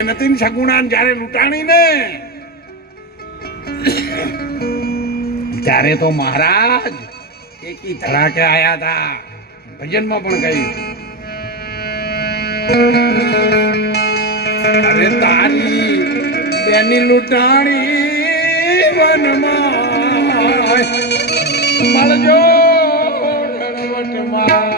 નથી સગુણા જયારે લૂંટાણી ને ત્યારે તો મહારાજ એકી ધડાકે આયા હતા. ભજનમાં પણ કહ્યું, અરે તારી બેની લૂંટાણી વનમાં મળજો રણવટમાં.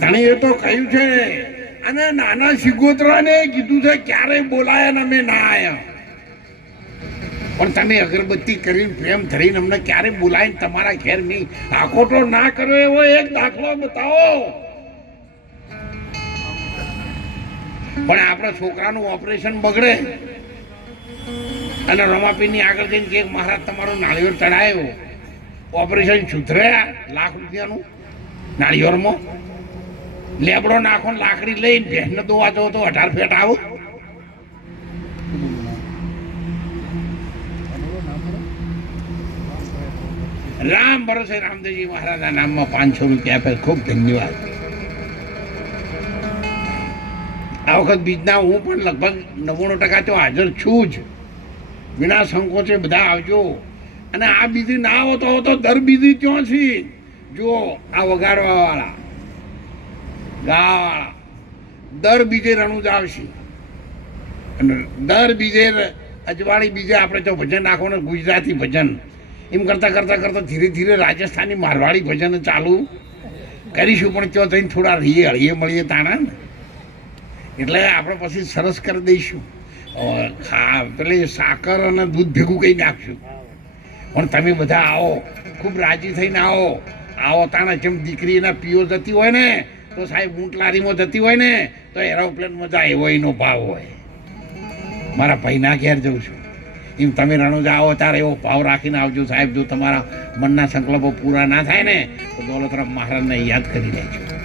ધણીએ તો કહ્યું છે અને નાના સિગોતરાને કીધું છે ક્યારે બોલાયા ને અમે ના આયા, પણ તમે અગરબત્તી કરીને પ્રેમ ધરીને અમને ક્યારે બોલાવીને તમારા ઘેર નહીં આખોટો ના કર્યો એવો એક દાખલો બતાવો. પણ આપણા છોકરાનું ઓપરેશન બગડે અને રમાપીની આગળ જઈને કે મહારાજ તમારું નાળિયેર ચડાયો, ઓપરેશન સુધર્યા ₹1,00,000 નાળિયેરમાં લેબડો નાખો લાકડી લઈને ભેંસને દોવા જો તો 18 ફેટ આવો. રામ ભરોસે રામદેવજી મહારાજના નામમાં 500 રૂપિયા આપે. ખૂબ ધન્યવાદ. આ વખત બીજના હું પણ લગભગ 99% તો હાજર છું જ. વિના સંકોચે બધા આવજો. અને આ બીજી ના આવો તો દર બીજી ક્યાં છે જુઓ. આ વગાડવા વાળા ગાવાળા દર બીજે રણુજ આવશે અને દર બીજે અજવાળી બીજે આપણે તો ભજન નાખો ને ગુજરાતી ભજન એમ કરતાં કરતાં કરતાં ધીરે ધીરે રાજસ્થાની મારવાડી ભજન ચાલુ કરીશું. પણ ત્યાં થઈને થોડા રહીએ હળીએ મળીએ તાણા ને એટલે આપણે પછી સરસ કરી દઈશું. પેલી સાકર અને દૂધ ભેગું કંઈ નાખશું. પણ તમે બધા આવો, ખૂબ રાજી થઈને આવો તાણા. જેમ દીકરીના પીઓ જતી હોય ને તો સાહેબ ઊંટલારીમાં જતી હોય ને તો એરોપ્લેનમાં જાય એવો એનો ભાવ હોય. મારા ભાઈના ઘેર જઉં છું એમ તમે રણુજા આવો ત્યારે એવો ભાવ રાખીને આવજો સાહેબ. જો તમારા મનના સંકલ્પો પૂરા ના થાય ને તો દોલતરામ મહારાજને યાદ કરી લેજો.